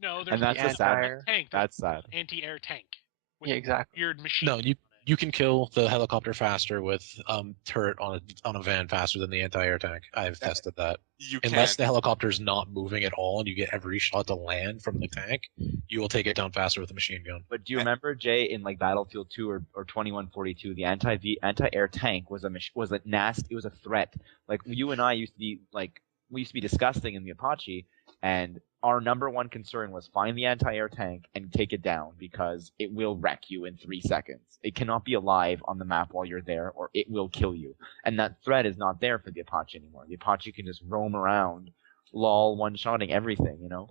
No, there's And that's the the sad. anti-air. tank. That's sad. Anti-air tank. With Yeah, exactly. weird machine. No, you can kill the helicopter faster with turret on a van faster than the anti-air tank. I've tested that. You Unless can. the helicopter's not moving at all and you get every shot to land from the tank, you will take it down faster with a machine gun. But do you remember, Jay, in like Battlefield 2 or 2142, the anti-air tank was a nasty, it was a threat. Like you and I used to be we used to be disgusting in the Apache, and our number one concern was find the anti-air tank and take it down because it will wreck you in 3 seconds. It cannot be alive on the map while you're there, or it will kill you. And that threat is not there for the Apache anymore. The Apache can just roam around, lol, one-shotting everything, you know?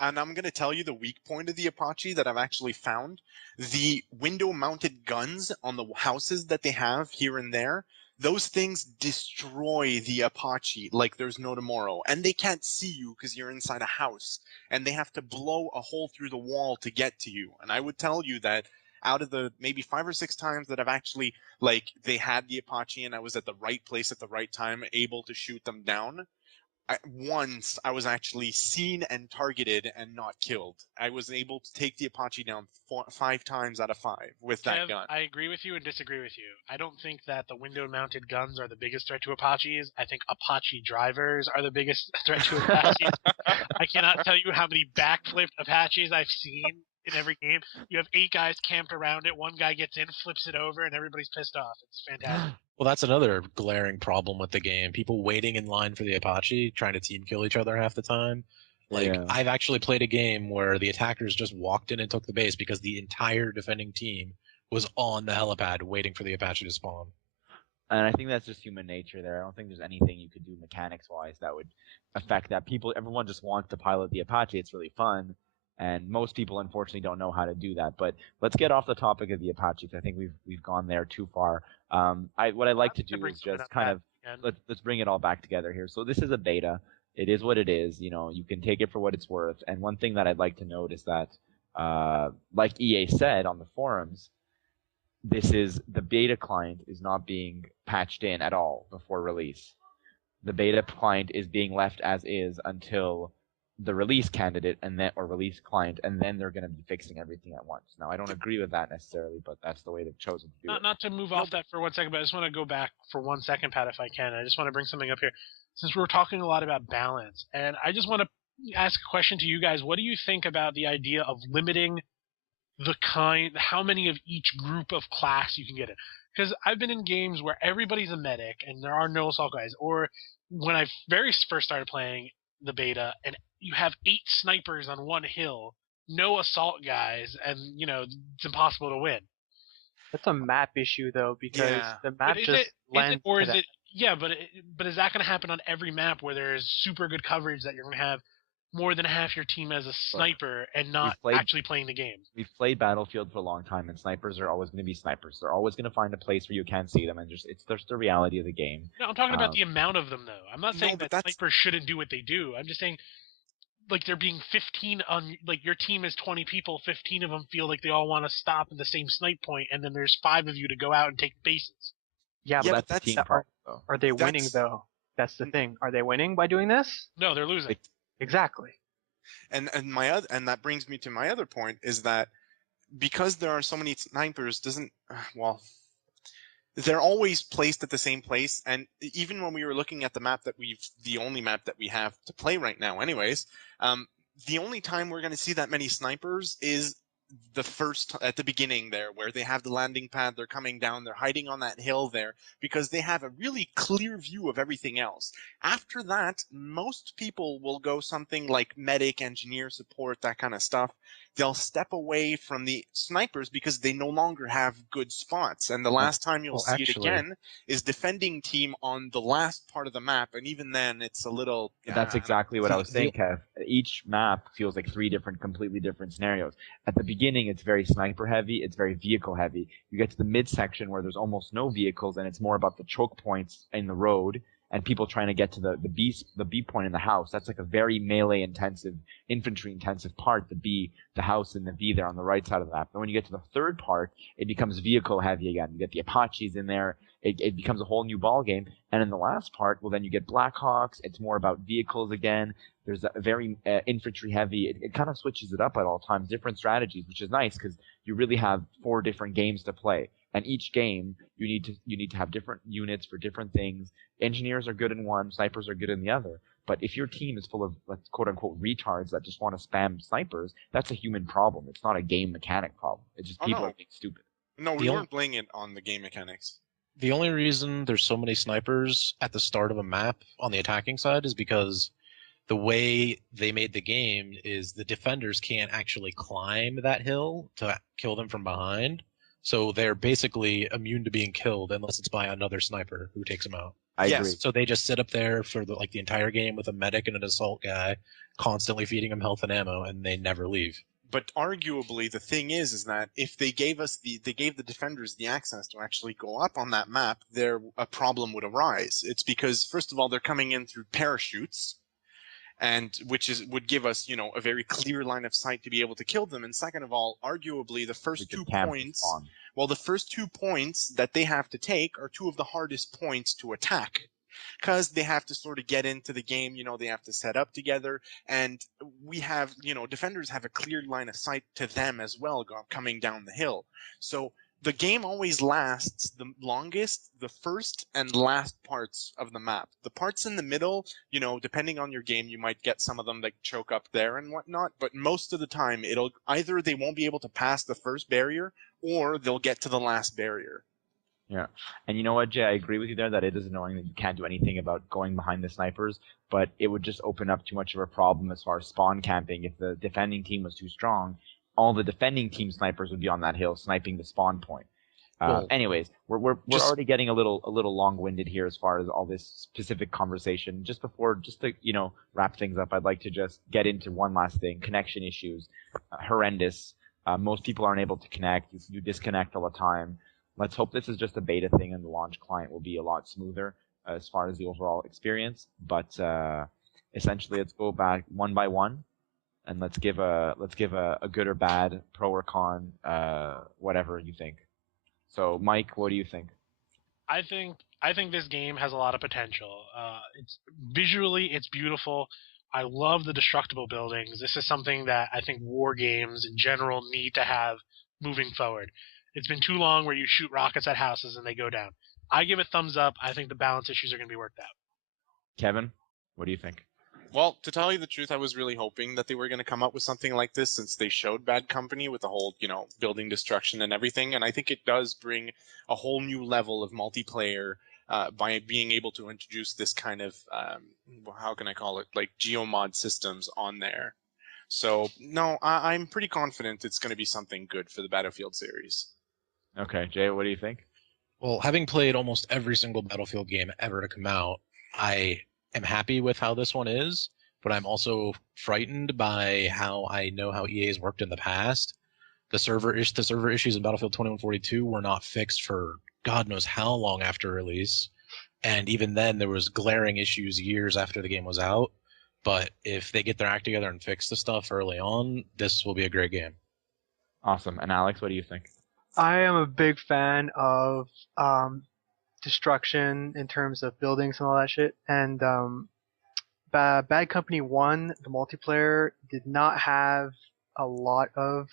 And I'm going to tell you the weak point of the Apache that I've actually found. The window-mounted guns on the houses that they have here and there, those things destroy the Apache like there's no tomorrow. And they can't see you because you're inside a house. And they have to blow a hole through the wall to get to you. And I would tell you that out of the maybe 5 or 6 times that I've actually, they had the Apache and I was at the right place at the right time, able to shoot them down, once I was actually seen and targeted and not killed. I was able to take the Apache down 5 times out of 5 with that Kev, gun. I agree with you and disagree with you. I don't think that the window-mounted guns are the biggest threat to Apaches. I think Apache drivers are the biggest threat to Apaches. I cannot tell you how many backflipped Apaches I've seen in every game. You have 8 guys camped around it. One guy gets in, flips it over, and everybody's pissed off. It's fantastic. Well, that's another glaring problem with the game. People waiting in line for the Apache, trying to team kill each other half the time. Yeah. I've actually played a game where the attackers just walked in and took the base because the entire defending team was on the helipad waiting for the Apache to spawn. And I think that's just human nature there. I don't think there's anything you could do mechanics-wise that would affect that. Everyone just wants to pilot the Apache. It's really fun. And most people, unfortunately, don't know how to do that. But let's get off the topic of the Apache, because I think we've gone there too far. What I like to do is just kind of let's bring it all back together here. So this is a beta. It is what it is. You know, you can take it for what it's worth. And one thing that I'd like to note is that, like EA said on the forums, the beta client is not being patched in at all before release. The beta client is being left as is until the release candidate or release client, and then they're going to be fixing everything at once. Now, I don't agree with that necessarily, but that's the way they've chosen to do it. Not to move off that for 1 second, but I just want to go back for 1 second, Pat, if I can. I just want to bring something up here. Since we're talking a lot about balance, and I just want to ask a question to you guys. What do you think about the idea of limiting how many of each group of class you can get in? Because I've been in games where everybody's a medic and there are no assault guys, or when I very first started playing the beta and you have 8 snipers on one hill, no assault guys, and it's impossible to win. That's a map issue though, because the map just lends to that. Yeah, but is that going to happen on every map where there's super good coverage that you're going to have more than half your team as a sniper and not actually playing the game? We've played Battlefield for a long time, and snipers are always going to be snipers. They're always going to find a place where you can't see them, and it's just the reality of the game. No, I'm talking about the amount of them, though. I'm not saying that snipers shouldn't do what they do. I'm just saying, there being 15 on, your team is 20 people, 15 of them feel like they all want to stop at the same snipe point, and then there's 5 of you to go out and take bases. Yeah, but that's team problem, though. Are they winning, though? That's the thing. Are they winning by doing this? No, they're losing. Exactly. And that brings me to my other point is that because there are so many snipers, they're always placed at the same place. And even when we were looking at the map the only map that we have to play right now anyways, the only time we're going to see that many snipers is at the beginning there, where they have the landing pad, they're coming down, they're hiding on that hill there, because they have a really clear view of everything else. After that, most people will go something like medic, engineer, support, that kind of stuff. They'll step away from the snipers because they no longer have good spots. And the last time you'll see it again is defending team on the last part of the map. And even then, it's a little... That's exactly what I was saying, Kev. Each map feels like 3 completely different scenarios. At the beginning, it's very sniper heavy. It's very vehicle heavy. You get to the midsection where there's almost no vehicles, and it's more about the choke points in the road and people trying to get to the B point in the house. That's like a very melee intensive, infantry intensive part, the house and the V there on the right side of the map. And when you get to the third part, it becomes vehicle heavy again. You get the Apaches in there. It becomes a whole new ball game. And in the last part, well, then you get Blackhawks. It's more about vehicles again. There's a very infantry heavy. It kind of switches it up at all times, different strategies, which is nice because you really have 4 different games to play. And each game you need to have different units for different things. Engineers are good in one, snipers are good in the other. But if your team is full of quote unquote retards that just want to spam snipers, that's a human problem. It's not a game mechanic problem. It's just people are being stupid. No, we weren't blaming it on the game mechanics. The only reason there's so many snipers at the start of a map on the attacking side is because the way they made the game is the defenders can't actually climb that hill to kill them from behind. So they're basically immune to being killed unless it's by another sniper who takes them out. I agree. So they just sit up there for the entire game with a medic and an assault guy, constantly feeding them health and ammo, and they never leave. But arguably, the thing is that if they gave the defenders the access to actually go up on that map, a problem would arise. It's because, first of all, they're coming in through parachutes, and which would give us, a very clear line of sight to be able to kill them. And second of all, arguably, the first 2 points, the first 2 points that they have to take are 2 of the hardest points to attack. Because they have to sort of get into the game, they have to set up together, and we have, defenders have a clear line of sight to them as well coming down the hill. So the game always lasts the longest, the first and last parts of the map. The parts in the middle, depending on your game, you might get some of them that choke up there and whatnot, but most of the time either they won't be able to pass the first barrier or they'll get to the last barrier. Yeah. And you know what, Jay? I agree with you there that it is annoying that you can't do anything about going behind the snipers, but it would just open up too much of a problem as far as spawn camping. If the defending team was too strong, all the defending team snipers would be on that hill sniping the spawn point. Anyways, we're already getting a little long-winded here as far as all this specific conversation. Just to wrap things up, I'd like to just get into one last thing: connection issues, horrendous. Most people aren't able to connect. You disconnect all the time. Let's hope this is just a beta thing and the launch client will be a lot smoother as far as the overall experience. But essentially, let's go back one by one, and let's give a good or bad, pro or con, whatever you think. So, Mike, what do you think? I think this game has a lot of potential. It's visually, it's beautiful. I love the destructible buildings. This is something that I think war games in general need to have moving forward. It's been too long where you shoot rockets at houses and they go down. I give it thumbs up. I think the balance issues are going to be worked out. Kevin, what do you think? Well, to tell you the truth, I was really hoping that they were going to come up with something like this since they showed Bad Company with the whole, building destruction and everything. And I think it does bring a whole new level of multiplayer by being able to introduce this kind of, how can I call it, like geomod systems on there. So, no, I'm pretty confident it's going to be something good for the Battlefield series. Okay, Jay, what do you think? Well, having played almost every single Battlefield game ever to come out, I am happy with how this one is, but I'm also frightened by how I know how EA has worked in the past. The server issues in Battlefield 2142 were not fixed for God knows how long after release, and even then there was glaring issues years after the game was out. But if they get their act together and fix the stuff early on, this will be a great game. Awesome. And Alex, what do you think? I am a big fan of destruction in terms of buildings and all that shit. And Bad Company 1, the multiplayer, did not have a lot of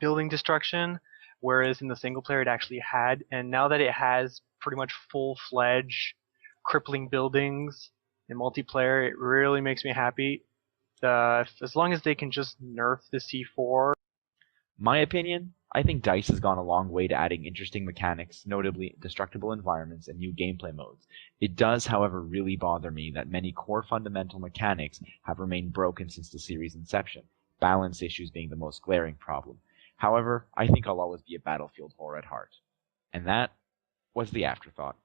building destruction, whereas in the single player it actually had. And now that it has pretty much full-fledged crippling buildings in multiplayer, it really makes me happy. As long as they can just nerf the C4. My opinion, I think DICE has gone a long way to adding interesting mechanics, notably destructible environments and new gameplay modes. It does, however, really bother me that many core fundamental mechanics have remained broken since the series' inception, balance issues being the most glaring problem. However, I think I'll always be a Battlefield whore at heart. And that was the Afterthought.